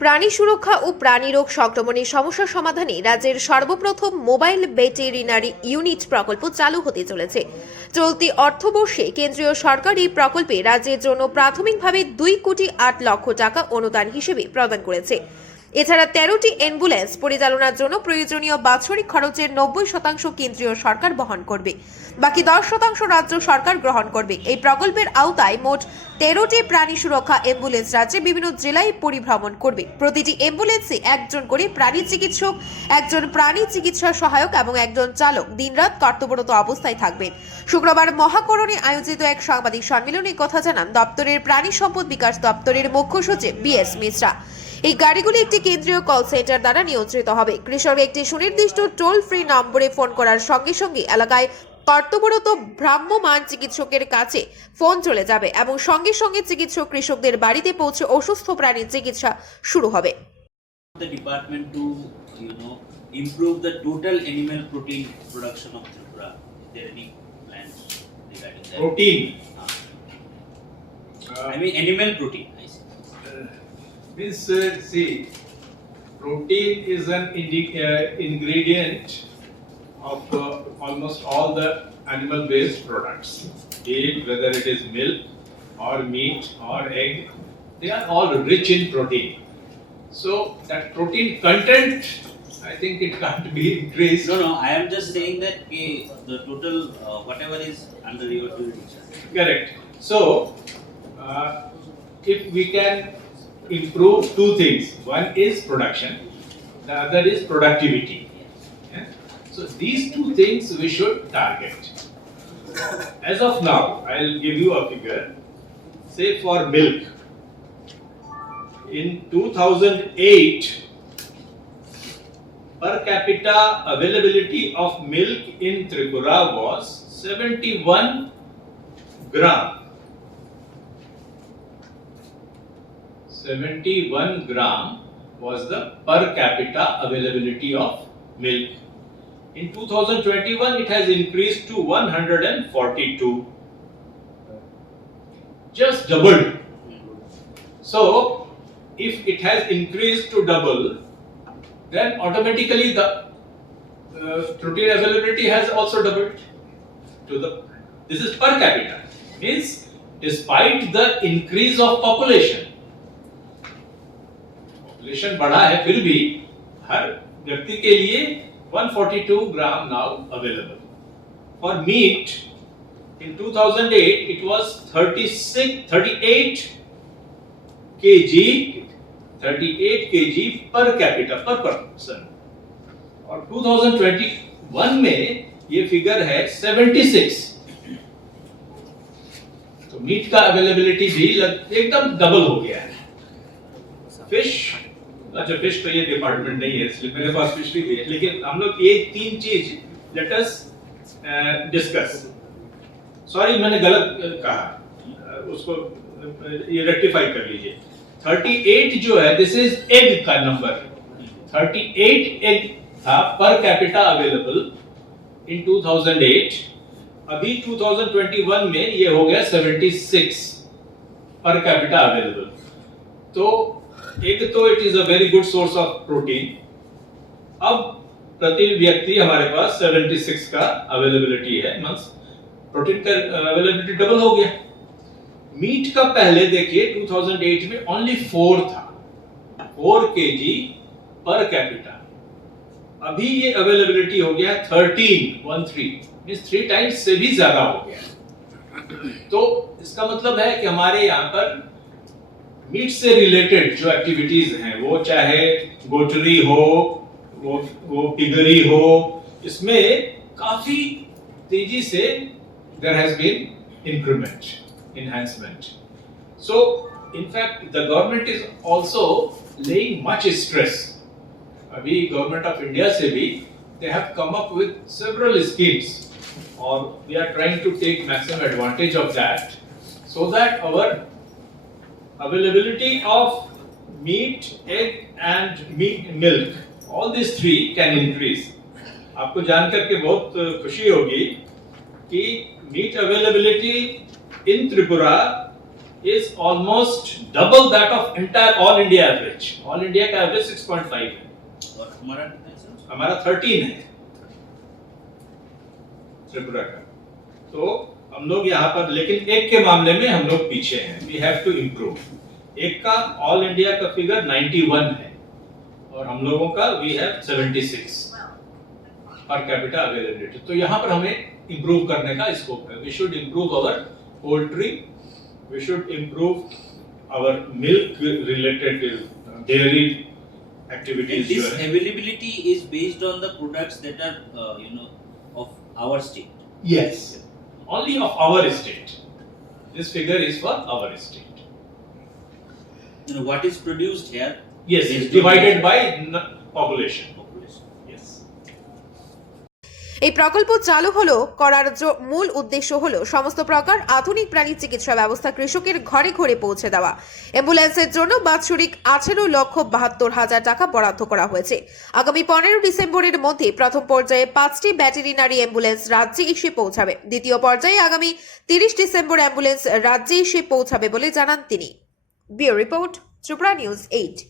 প্রাণী সুরক্ষা ও প্রাণী রোগ সংক্রমণের সমস্যা সমাধানে রাজ্যের সর্বপ্রথম মোবাইল ভেটেরিনারি ইউনিট প্রকল্প চালু হতে চলেছে। চলতি অর্থবর্ষে কেন্দ্রীয় সরকার এই প্রকল্পে রাজ্যের জন্য প্রাথমিকভাবে 2,08,00,000 টাকা অনুদান হিসেবে প্রদান করেছে। এছাড়া 13টি অ্যাম্বুলেন্স পরিচালনার জন্য প্রয়োজনীয় বাৎসরিক খরচের 90% কেন্দ্রীয় সরকার বহন করবে, বাকি 10% রাজ্য সরকার গ্রহণ করবে। এই প্রকল্পের আওতায় মোট 13টি প্রাণী সুরক্ষা অ্যাম্বুলেন্স রাজ্যে বিভিন্ন জেলায় পরিভ্রমণ করবে। প্রতিটি অ্যাম্বুলেন্সে একজন করে প্রাণী চিকিৎসক, একজন প্রাণী চিকিৎসা সহায়ক এবং একজন চালক দিনরাত কর্তব্যরত অবস্থায় থাকবেন। শুক্রবার মহাকরণে আয়োজিত এক সাংবাদিক সম্মেলনে কথা জানান দপ্তরের প্রাণী সম্পদ বিকাশ দপ্তরের মুখ্য সচিব বিএস মিশ্রা। এই গাড়িগুলি একটি কেন্দ্রীয় কল সেন্টার দ্বারা নিয়ন্ত্রিত হবে। কৃষক একটি সুনির্দিষ্ট টোল ফ্রি নম্বরে ফোন করার সঙ্গে সঙ্গে এলাকায় কর্তব্যরত ভ্রাম্যমাণ চিকিৎসকের কাছে ফোন চলে যাবে এবং সঙ্গে সঙ্গে চিকিৎসক কৃষকদের বাড়িতে পৌঁছে অসুস্থ প্রাণীর চিকিৎসা শুরু হবে। The department to improve the total animal protein production of Tripura. Is there any plans regarding that? Protein. I mean animal protein. I see. See, protein is an ingredient of almost all the animal-based products. Be it whether it is milk or meat or egg, they are all rich in protein. So that protein content, I think it can't be increased. No, I am just saying that the total whatever is under your jurisdiction. Correct. So, if we can improve two things, one is production, the other is productivity. Yeah? So these two things we should target. As of now, I'll give you a figure. Say for milk, in 2008, per capita availability of milk in Tripura was 71 gram. 71 gram was the per capita availability of milk. In 2021, it has increased to 142. Just doubled. So, if it has increased to double, then automatically the protein availability has also doubled. This is per capita. Means, despite the increase of population बढ़ा है, फिर भी हर व्यक्ति के लिए 142 ग्राम now available. For meat, in 2008 it was 38 kg per capita per person. और 2021 में ये फिगर है 76. तो मीट का अवेलेबिलिटी भी एकदम डबल हो गया है. फिश, अच्छा फिश तो ये डिपार्टमेंट नहीं है इसलिए मेरे पास फिशरी भी है, लेकिन हम लोग ये तीन चीज लेट अस डिस्कस. सॉरी मैंने गलत कहा, उसको ये रेक्टिफाई कर लीजिए. 38 जो है दिस इज एग का नंबर. 38 एग था पर कैपिटा अवेलेबल इन 2008. अभी 2021 में ये हो गया 76 पर कैपिटा अवेलेबल. तो एक तो it is a very good source of protein. अब प्रति व्यक्ति हमारे पास 76 का अवेलेबिलिटी है, मींस प्रोटीन का अवेलेबिलिटी डबल हो गया. मीट का पहले देखिए 2008 में ओनली 4 था, 4 केजी पर कैपिटा. अभी ये अवेलेबिलिटी हो गया 13 मींस 3 टाइम्स से भी ज्यादा हो गया. तो इसका मतलब है कि हमारे यहाँ पर मीट से रिलेटेड जो एक्टिविटीज हैं, वो चाहे गोटरी हो, वो पिगरी हो, इसमें काफी तेजी से there has been enhancement. So, in fact, the government is also laying much stress. अभी गवर्नमेंट ऑफ इंडिया से भी they have come up with several schemes, or we are trying to take maximum advantage of that, so that our availability of meat, egg and milk, all these three can increase. आपको जानकर के बहुत खुशी होगी कि meat availability in Tripura is almost double that of entire all India average. All India का average 6.5 है और हमारा कितना है सर? हमारा 13 है त्रिपुरा का। तो हम लोग यहाँ पर लेकिन एक के मामले में हम लोग पीछे हैं। We have to improve. एक का ऑल इंडिया का फिगर 91 है और हम लोगों का we have 76 per capita availability. तो यहाँ पर हमें improve करने का स्कोप है। We should improve our poultry. We should improve our milk related dairy activities. And this availability is based on the products that are of our state. Yes, only of our state. This figure is for our state. What is produced here? Yes, Based it's on divided the by population. Yes. এই প্রকল্প চালু হলো করার মূল উদ্দেশ্য হলো সমস্ত প্রকার আধুনিক প্রাণী চিকিৎসা ব্যবস্থা কৃষকের ঘরে ঘরে পৌঁছে দেওয়া। অ্যাম্বুলেন্সের জন্য বাৎসরিক 18,72,000 টাকা বরাদ্দ করা হয়েছে। আগামী 15 ডিসেম্বরের মধ্যে প্রথম পর্যায়ে 5টি ভেটেরিনারি অ্যাম্বুলেন্স রাজ্যে এসে পৌঁছাবে। দ্বিতীয় পর্যায়ে আগামী 30 ডিসেম্বর অ্যাম্বুলেন্স রাজ্যে এসে পৌঁছাবে বলে জানান তিনি। Bureau report, Tripura news 8।